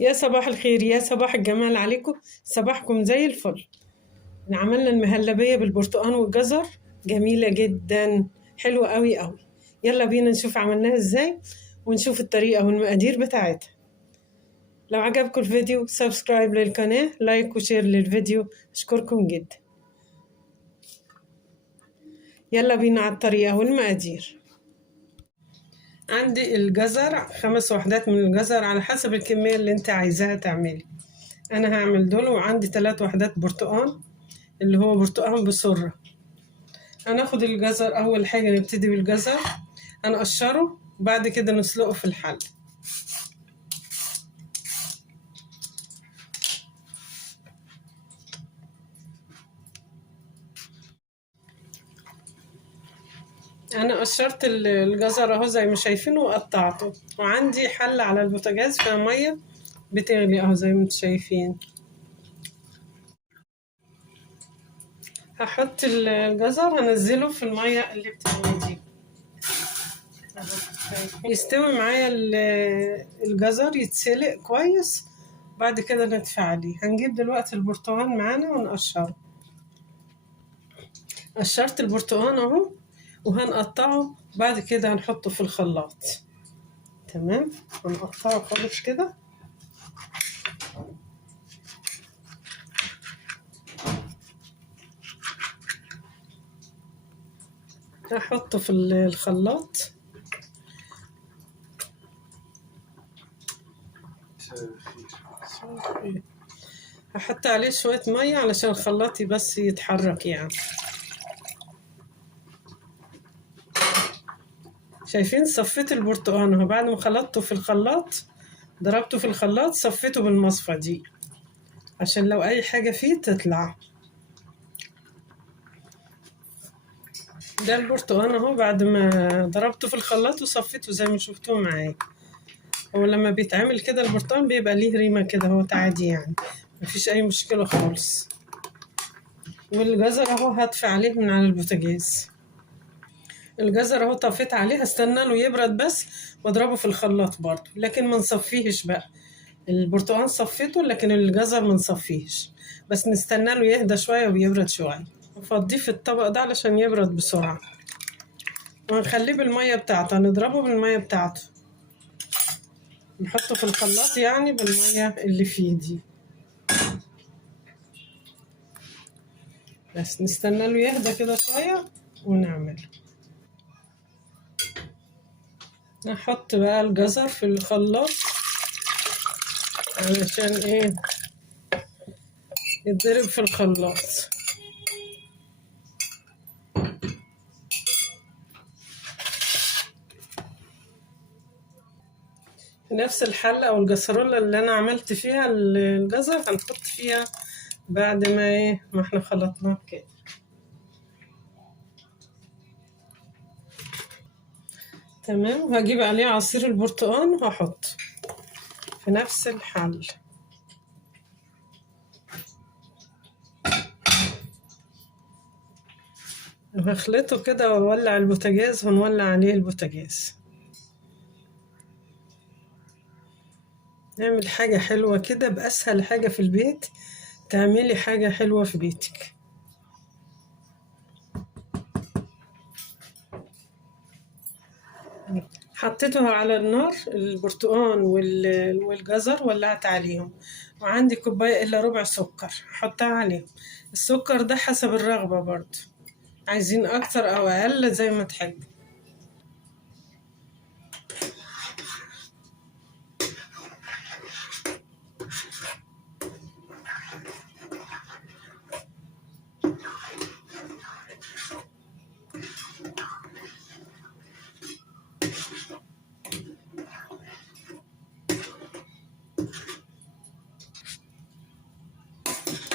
يا صباح الخير، يا صباح الجمال عليكم. صباحكم زي الفل. عملنا المهلبية بالبرتقال والجزر، جميلة جدا، حلوة قوي قوي. يلا بينا نشوف عملناها ازاي ونشوف الطريقة والمقادير بتاعتها. لو عجبكم الفيديو سبسكرايب للقناة، لايك وشير للفيديو، اشكركم جدا. يلا بينا على الطريقة والمقادير. عندي الجزر 5 وحدات من الجزر على حسب الكمية اللي انت عايزاها تعملي. انا هعمل دول، وعندي 3 وحدات برتقال اللي هو برتقال بسرة. هناخد الجزر، اول حاجة نبتدي بالجزر، هنقشره بعد كده نسلقه في الحل. انا قشرت الجزر اهو زي ما شايفين وقطعته، وعندي حل على البوتاجاز فيها ميه بتغلي اهو زي ما انتم شايفين. هحط الجزر، هنزله في الميه اللي بتغلي دي يستوي معايا الجزر، يتسلق كويس. بعد كده ندفع عليه. هنجيب دلوقتي البرتقال معانا ونقشره. قشرت البرتقال اهو وهنقطعه، بعد كده هنحطه في الخلاط. تمام، هنقطعه خالص كده. هحطه في الخلاط. هحط عليه شوية مية علشان الخلاط بس يتحرك يعني. شايفين صفيت البرتقال اهو، بعد ما خلطته في الخلاط ضربته في الخلاط، صفيته بالمصفى دي عشان لو اي حاجة فيه تطلع. ده البرتقال اهو بعد ما ضربته في الخلاط وصفيته زي ما شفتوه معايا. هو لما بيتعمل كده البرتقال بيبقى ليه ريمة كده، هو عادي يعني، مفيش اي مشكلة خالص. والجزر اهو هطفي عليه من على البوتاجاز. الجزر اهو طفيت عليه، هستنى له يبرد بس واضربه في الخلاط برضه، لكن ما نصفيهش بقى. البرتقال صفيته لكن الجزر ما نصفيهش، بس نستنى له يهدى شويه ويبرد شويه. نفضيه في الطبق ده علشان يبرد بسرعه، وهنخليه بالميه بتاعته، هنضربه بالميه بتاعته، نحطه في الخلاط يعني بالميه اللي فيه دي. بس نستنى له يهدى كده شويه ونعمله. نحط بقى الجزر في الخلاط علشان ايه يتضرب في الخلاط. في نفس الحلة او الجسرولة اللي انا عملت فيها الجزر هنحط فيها بعد ما ايه ما احنا خلطناه كده. تمام، وهجيب عليه عصير البرتقال وهحط في نفس الحل. وهخلطه كده واولع البوتاجاز، ونولع عليه البوتاجاز. نعمل حاجة حلوة كده بأسهل حاجة في البيت، تعملي حاجة حلوة في بيتك. حطيته على النار البرتقال والجزر، ولعت عليهم، وعندي كوباية إلا ربع سكر حطها عليهم. السكر ده حسب الرغبة برضه، عايزين أكتر أو أقل زي ما تحبوا.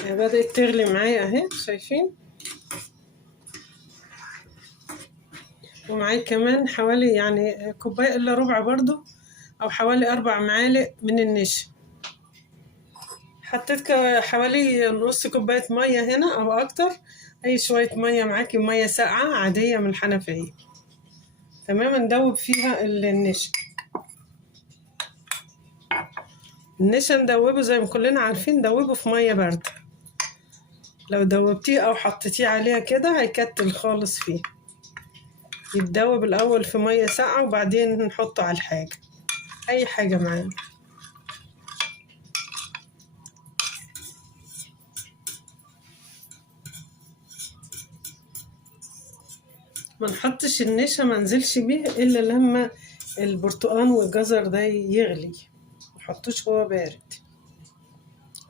بدأت تغلي معايا اهي، شايفين؟ ومعايا كمان حوالي يعني كوباية إلا ربع برضو، أو حوالي 4 معالق من النشا. حطيت حوالي نص كوباية مية هنا أو أكتر. أي شوية مية معاكي، مية ساقعة عادية من الحنفية. تمام، ندوب فيها النشا. النشا ندوبه زي ما كلنا عارفين، ندوبه في مية باردة. لو دوبتيه او حطيتيه عليها كده هيكتل خالص فيه. يتدوب الاول في مية ساقعة وبعدين نحطه على الحاجة، اي حاجة معانا. ما نحطش النشا، ما نزلش بيه الا لما البرتقان والجزر ده يغلي، ما نحطوش هو بارد.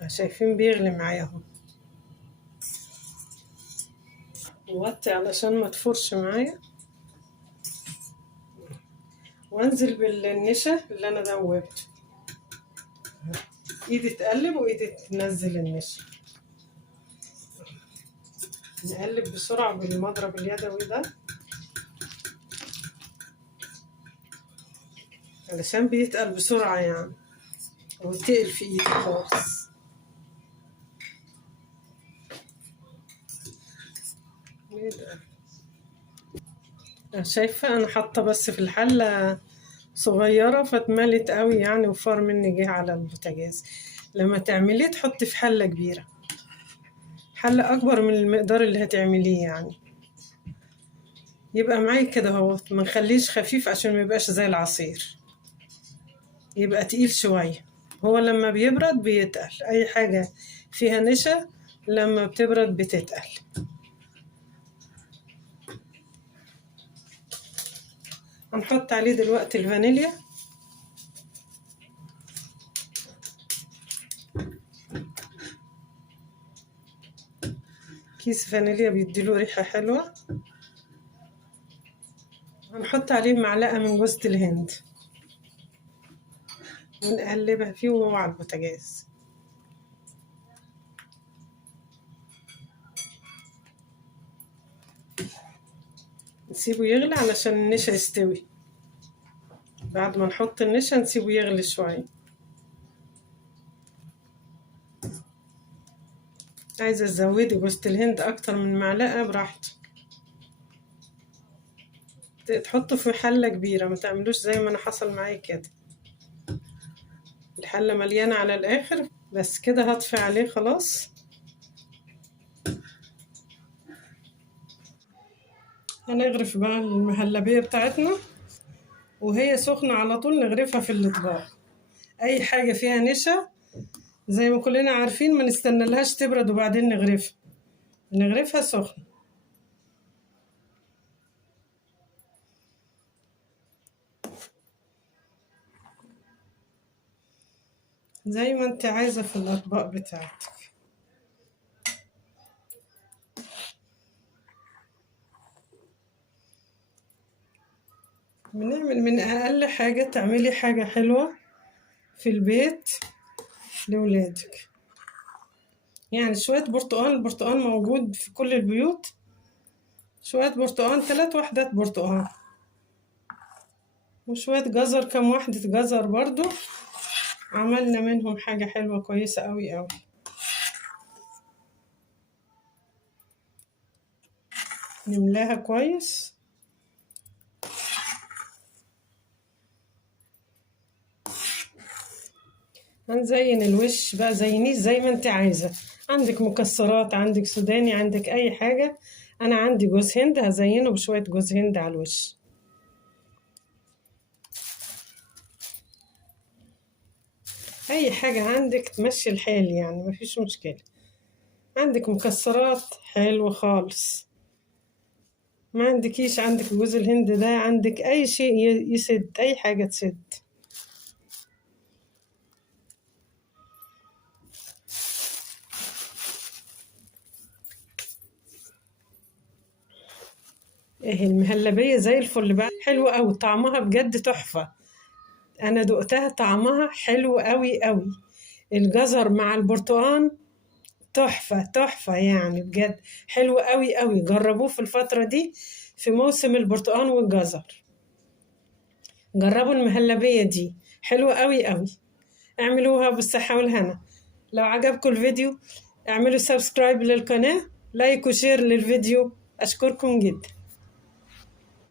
شايفين بيغلي معايا اهو. نوطي علشان ما تفرش معايا، وانزل بالنشا اللي انا دوبته. ايدي تقلب وايدي تنزل النشا. نقلب بسرعة بالمضرب اليدوي ده علشان بيتقل بسرعة يعني، وتقل في ايدي خالص. شايفة انا حاطة بس في الحلة صغيرة فاتملت قوي يعني، وفار مني جه على البوتاجاز. لما تعمليه تحطي في حلة كبيرة، حلة اكبر من المقدار اللي هتعمليه يعني. يبقى معايا كده اهو، ما نخليش خفيف عشان ما يبقاش زي العصير، يبقى تقيل شوية. هو لما بيبرد بيتقل، اي حاجة فيها نشا لما بتبرد بتتقل. هنحط عليه دلوقتي الفانيليا. كيس فانيليا بيديله ريحة حلوة. هنحط عليه معلقة من جوزة الهند ونقلبها فيه وهو على البوتاجاز. نسيبه يغلي علشان النشا يستوي. بعد ما نحط النشا نسيبه يغلي شوية. عايزة تزودي جوزة الهند أكتر من معلقة براحتك. تحطه في حلة كبيرة، ما تعملوش زي ما أنا حصل معايا كده. الحلة مليانة على الآخر. بس كده هطفي عليه خلاص. هنغرف بقى المهلبية بتاعتنا وهي سخنة على طول، نغرفها في الأطباق. أي حاجة فيها نشا زي ما كلنا عارفين ما نستنالهاش تبرد وبعدين نغرفها سخنة. زي ما انت عايزة في الأطباق بتاعتك. بنعمل من أقل حاجة تعملي حاجة حلوة في البيت لولادك. يعني شوية برتقان، البرتقان موجود في كل البيوت. شوية برتقان، 3 وحدات برتقان، وشوية جزر، كم وحدة جزر برضو. عملنا منهم حاجة حلوة كويسة قوي قوي. نملاها كويس. هنزين الوش بقى، زينيه زي ما انت عايزة. عندك مكسرات، عندك سوداني، عندك اي حاجة. انا عندي جوز هند، هزينه بشوية جوز هند على الوش. اي حاجة عندك تمشي الحال يعني، مفيش مشكلة. عندك مكسرات حلو خالص، ما عندكيش عندك جوز الهند ده، عندك اي شيء يسد، اي حاجة تسد. ايه المهلبية زي الفل بقى، حلوة قوي، طعمها بجد تحفة. انا دقتها طعمها حلو قوي قوي. الجزر مع البرتقال تحفة تحفة يعني، بجد حلو قوي قوي. جربوه في الفترة دي في موسم البرتقال والجزر. جربوا المهلبية دي حلوة قوي قوي. اعملوها بالصحة والهنا. لو عجبكم الفيديو اعملوا سبسكرايب للقناة، لايك وشير للفيديو. أشكركم جدا.